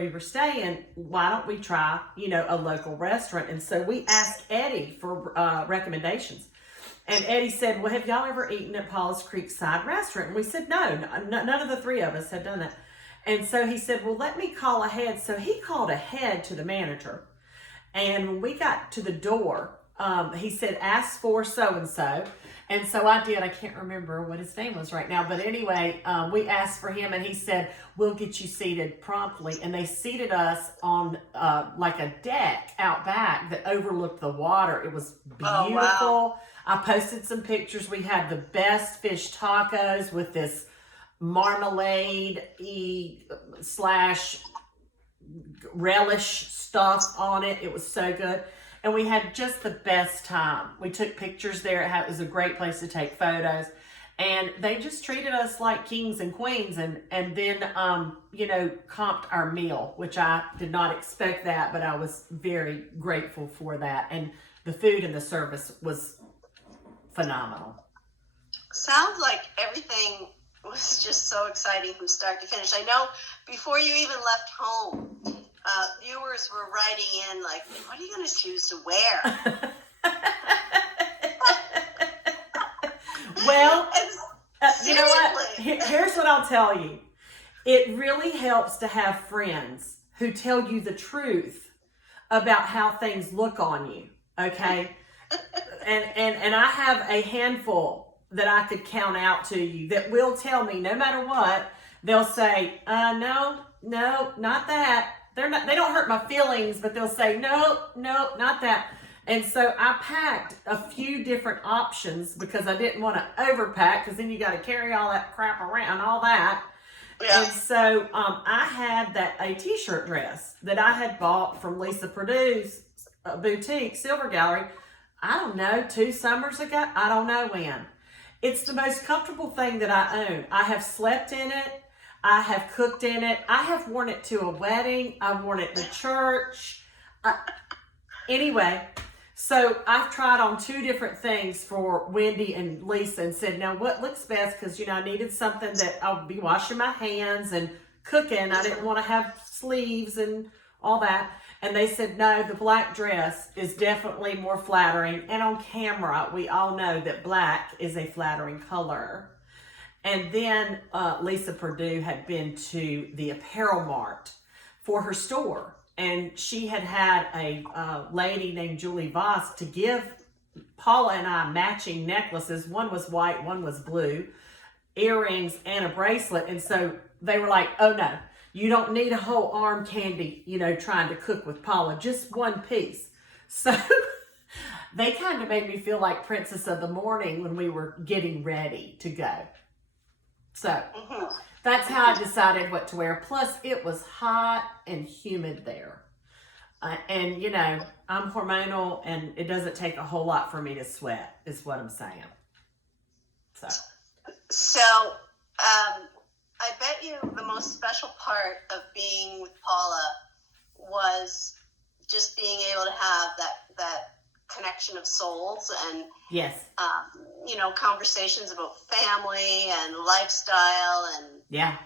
we were staying, why don't we try, a local restaurant? And so we asked Eddie for recommendations. And Eddie said, well, have y'all ever eaten at Paula's Creekside Restaurant? And we said, no, none of the three of us had done that. And so he said, well, let me call ahead. So he called ahead to the manager. And when we got to the door, he said, ask for so-and-so. And so I did. I can't remember what his name was right now. But anyway, we asked for him, and he said, we'll get you seated promptly. And they seated us on like a deck out back that overlooked the water. It was beautiful. Oh, wow. I posted some pictures. We had the best fish tacos with this marmalade-y / relish stuff on it. It was so good. And we had just the best time. We took pictures there. It was a great place to take photos. And they just treated us like kings and queens. And then, comped our meal, which I did not expect that, but I was very grateful for that. And the food and the service was phenomenal. Sounds like everything was just so exciting from start to finish. I know before you even left home, viewers were writing in like, what are you going to choose to wear? Well, you know what? Here's what I'll tell you. It really helps to have friends who tell you the truth about how things look on you, okay? And I have a handful that I could count out to you that will tell me no matter what, they'll say, no, not that. They don't hurt my feelings, but they'll say, no, not that. And so I packed a few different options because I didn't want to overpack, because then you got to carry all that crap around, all that. Yeah. And so I had a t-shirt dress that I had bought from Lisa Perdue's boutique, Silver Gallery, I don't know, 2 summers ago. I don't know when. It's the most comfortable thing that I own. I have slept in it. I have cooked in it. I have worn it to a wedding. I've worn it to church. Anyway, so I've tried on 2 different things for Wendy and Lisa and said, now what looks best? Because, I needed something that I'll be washing my hands and cooking. I didn't want to have sleeves and all that. And they said, no, the black dress is definitely more flattering. And on camera, we all know that black is a flattering color. And then Lisa Perdue had been to the Apparel Mart for her store. And she had a lady named Julie Voss to give Paula and I matching necklaces. One was white, one was blue, earrings, and a bracelet. And so they were like, oh no, you don't need a whole arm candy, trying to cook with Paula, just one piece. So they kind of made me feel like Princess of the Morning when we were getting ready to go. So that's how I decided what to wear. Plus, it was hot and humid there. And, I'm hormonal, and it doesn't take a whole lot for me to sweat, is what I'm saying. So I bet you the most special part of being with Paula was just being able to have that connection of souls and yes, conversations about family and lifestyle. And yeah,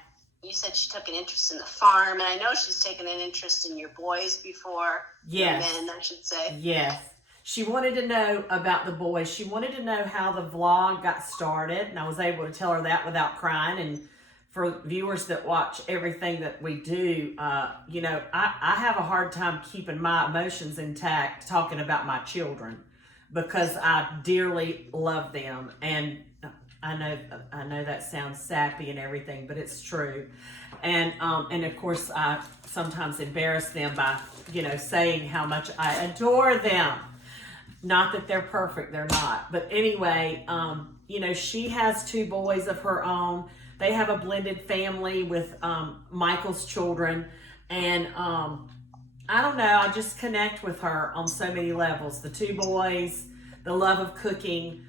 you said she took an interest in the farm, and I know she's taken an interest in your boys before. Yes, men, I should say. Yes, she wanted to know about the boys. She wanted to know how the vlog got started, and I was able to tell her that without crying. And for viewers that watch everything that we do, I have a hard time keeping my emotions intact talking about my children, because I dearly love them. And I know that sounds sappy and everything, but it's true. And of course I sometimes embarrass them by, saying how much I adore them. Not that they're perfect, they're not. But anyway, she has 2 boys of her own. They have a blended family with Michael's children. And I don't know, I just connect with her on so many levels. The 2 boys, the love of cooking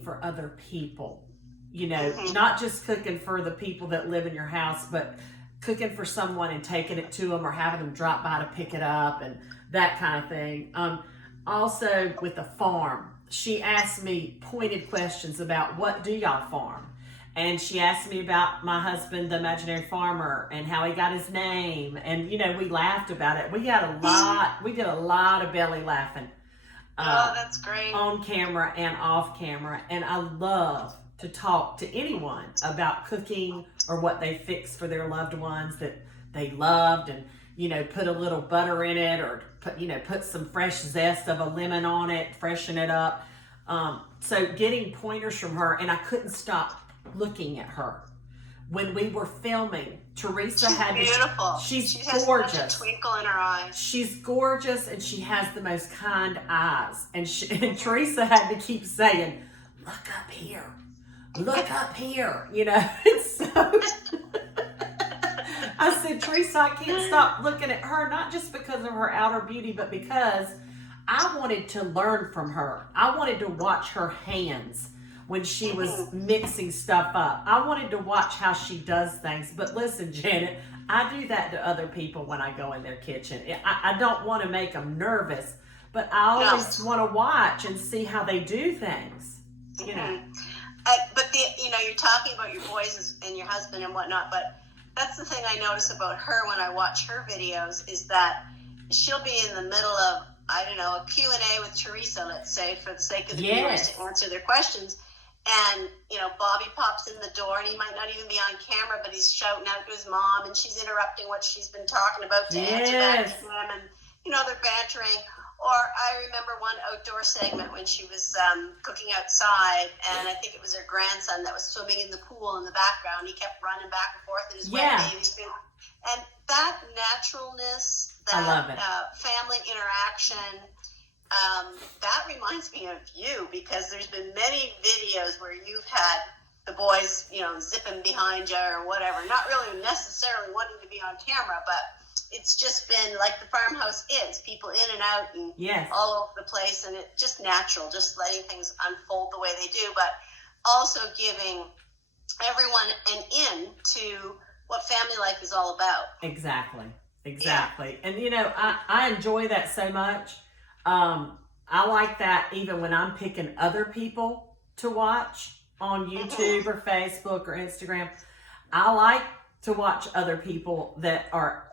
for other people. Not just cooking for the people that live in your house, but cooking for someone and taking it to them or having them drop by to pick it up and that kind of thing. Also with the farm, she asked me pointed questions about, what do y'all farm? And she asked me about my husband, the imaginary farmer, and how he got his name. And, we laughed about it. We did a lot of belly laughing. Oh, that's great. On camera and off camera. And I love to talk to anyone about cooking or what they fixed for their loved ones that they loved, and, put a little butter in it, or put some fresh zest of a lemon on it, freshen it up. So getting pointers from her, and I couldn't stop looking at her. When we were filming, Teresa had beautiful. She's she has gorgeous. Such a twinkle in her eyes. She's gorgeous, and she has the most kind eyes. And Teresa had to keep saying, "Look up here, look up here." It's so. I said, Teresa, I can't stop looking at her, not just because of her outer beauty, but because I wanted to learn from her. I wanted to watch her hands when she was mixing stuff up. I wanted to watch how she does things. But listen, Janet, I do that to other people when I go in their kitchen. I don't want to make them nervous, but I always want to watch and see how they do things. But you're talking about your boys and your husband and whatnot, but that's the thing I notice about her when I watch her videos, is that she'll be in the middle of, I don't know, a Q&A with Teresa, let's say, for the sake of the viewers, to answer their questions. And, Bobby pops in the door, and he might not even be on camera, but he's shouting out to his mom, and she's interrupting what she's been talking about to answer back to him. And, they're bantering. Or I remember one outdoor segment when she was cooking outside, and I think it was her grandson that was swimming in the pool in the background. He kept running back and forth in his wet bathing suit. And that naturalness, that I love it. Family interaction, that reminds me of you, because there's been many videos where you've had the boys, zipping behind you or whatever, not really necessarily wanting to be on camera, but it's just been like the farmhouse is, people in and out and all over the place, and it's just natural, just letting things unfold the way they do, but also giving everyone an in to what family life is all about. Exactly. And I enjoy that so much. I like that even when I'm picking other people to watch on YouTube or Facebook or Instagram. I like to watch other people that are,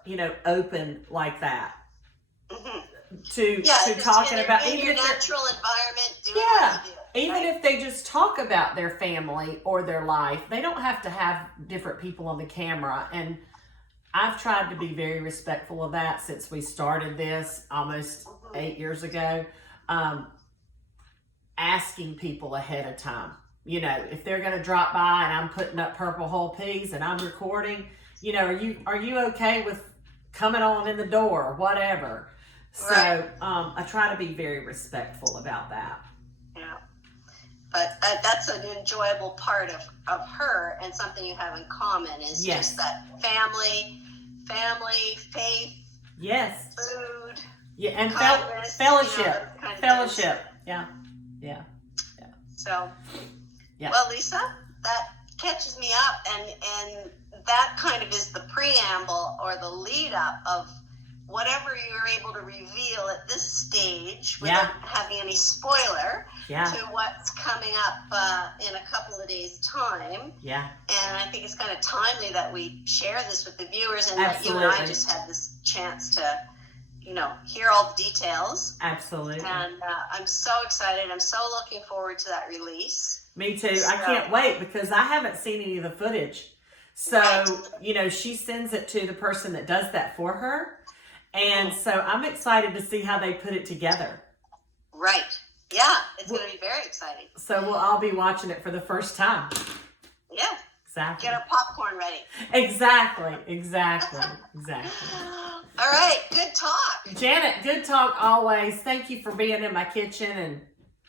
open like that. To talking about in your natural environment, doing what you do. Even if they just talk about their family or their life, they don't have to have different people on the camera. And I've tried to be very respectful of that since we started this almost 8 years ago. Asking people ahead of time. If they're going to drop by and I'm putting up purple whole peas and I'm recording, are you okay with coming on in the door or whatever? So I try to be very respectful about that. Yeah. But that's an enjoyable part of her, and something you have in common is just that family, faith, food, and kindness, fellowship. Fellowship. Yeah. So, well, Lisa, that catches me up, and that kind of is the preamble or the lead up of whatever you're able to reveal at this stage without having any spoiler to what's coming up in a couple of days' time. Yeah. And I think it's kind of timely that we share this with the viewers, and that you and I just had this chance to, hear all the details. Absolutely. And I'm so excited. I'm so looking forward to that release. Me too. I can't wait, because I haven't seen any of the footage. So, she sends it to the person that does that for her. And so I'm excited to see how they put it together. Right. Yeah. It's going to be very exciting. So we'll all be watching it for the first time. Yeah. Exactly. Get our popcorn ready. Exactly. All right. Good talk. Janet, good talk always. Thank you for being in my kitchen, and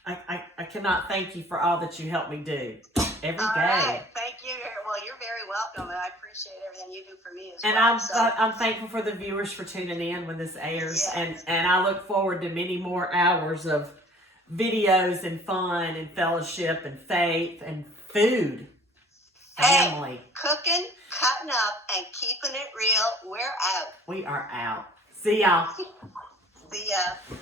I cannot thank you for all that you help me do every day. All right. Thank you. Well, you're very welcome, and I appreciate everything you do for me as well. And I'm thankful for the viewers for tuning in when this airs, and I look forward to many more hours of videos and fun and fellowship and faith and food. Family. Hey, cooking, cutting up, and keeping it real. We're out. We are out. See y'all. See ya.